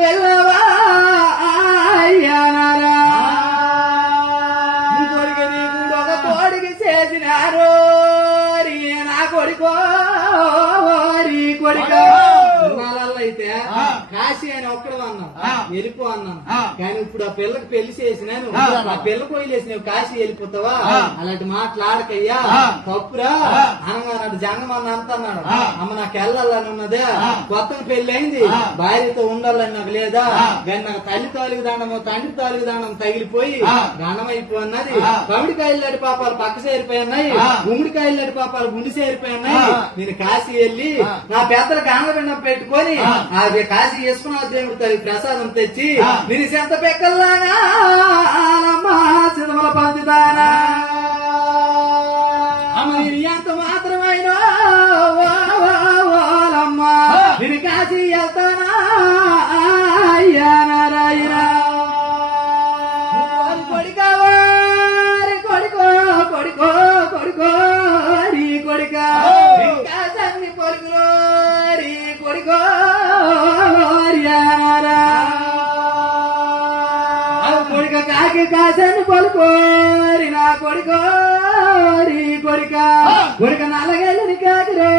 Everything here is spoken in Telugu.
వెళ్ళవా అయ్యానారా కొడుకు నీకు ఒక కోడికి చేసినారు నా కొడుకో కొడుక అయితే కాశీ అని ఒక్కడు అన్నాం వెళ్ళిపో అన్నాను కానీ ఇప్పుడు ఆ పిల్లకి పెళ్లి చేసినాను ఆ పిల్ల పోయిలేసి నువ్వు కాశీ వెళ్ళిపోతావా అలాంటి మాట్లాడకయ్యా తప్పురా అనగా జంగమన్న అంత అన్నాడు అమ్మ నాకు వెళ్ళాలని ఉన్నదే కొత్తగా పెళ్లి అయింది భార్యతో ఉండాలని నాకు లేదా కానీ నాకు తల్లి తాలికి దండము తండ్రి తాలికి దండం తగిలిపోయి దండమైపోయినది కమిడికాయలాంటి పాపాలు పక్క చేరిపోయినాయి గుమ్మడికాయలాంటి పాపాలు గుండి చేరిపోయినాయి నేను కాశీ వెళ్ళి నా పెద్దల గాంగ పెట్టుకొని అది కాశీ చేసుకున్న దేవుడు తల్లి ప్రసాదం తెచ్చి నేను సెంత పెక్కల్లాగా సిద్ధముల పంచుతానా అమ్మ ఎంత మాత్రమైన అమ్మా నేను కాశీ వెళ్తానా అయ్యా నారాయణ కొడుకో కొడుకో కొడుకో కొడుకో రీ కొడుక కాశాన్ని పలుకులో రీ కొడుకో కొడుక కాకి కాశాన్ని పలుకోరి నా కొడుకోరి కొడుక కొడుక నల్లగల్లని కాకిరో